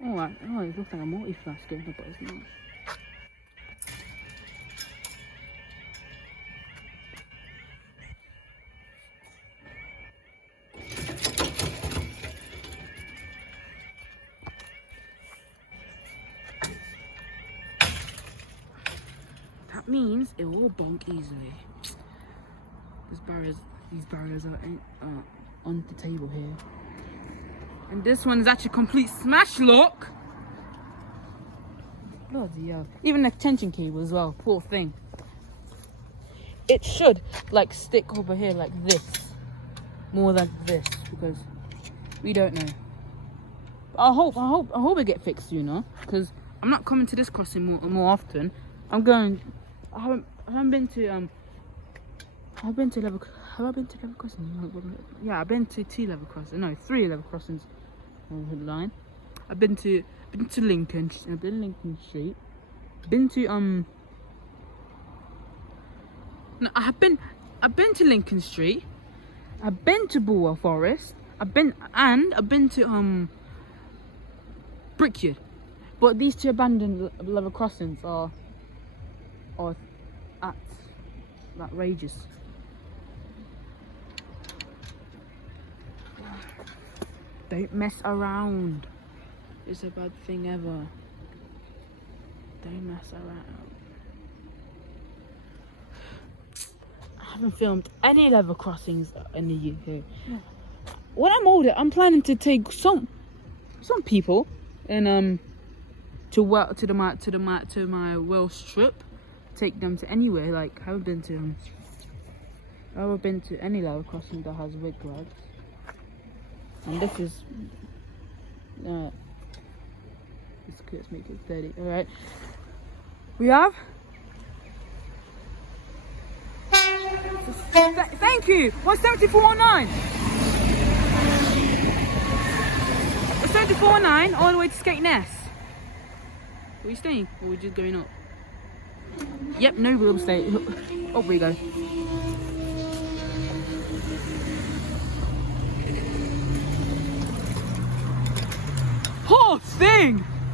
Alright, oh, it looks like a multi-flasker, but it's not. That means it will bonk easily. These barriers are on the table here. And this one is actually complete smash lock. Bloody hell. Even the tension cable as well, poor thing. It should like stick over here like this. More like this, because we don't know. But I hope it get fixed, you know, because I'm not coming to this crossing more often. I haven't been to level. Have I been to level crossing? Yeah, I've been to 2 level crossings. No, 3 level crossings on the line. I've been to Lincoln. I've been Lincoln Street. Been to No, I've been to Lincoln Street. I've been to Bulwer Forest. I've been to Brickyard. But these 2 abandoned level crossings are outrageous. Don't mess around. It's a bad thing ever. Don't mess around. I haven't filmed any level crossings in the UK. Yeah. When I'm older, I'm planning to take some people and to my Welsh trip. Take them to anywhere. Like I haven't been to any level crossing that has wig rags. And this is let's make it 30. All right, we have. Thank you. What's 7409? 7409 all the way to Skateness. Are we staying or are we just going up? Yep, no, we'll stay. Up we go. Poor thing!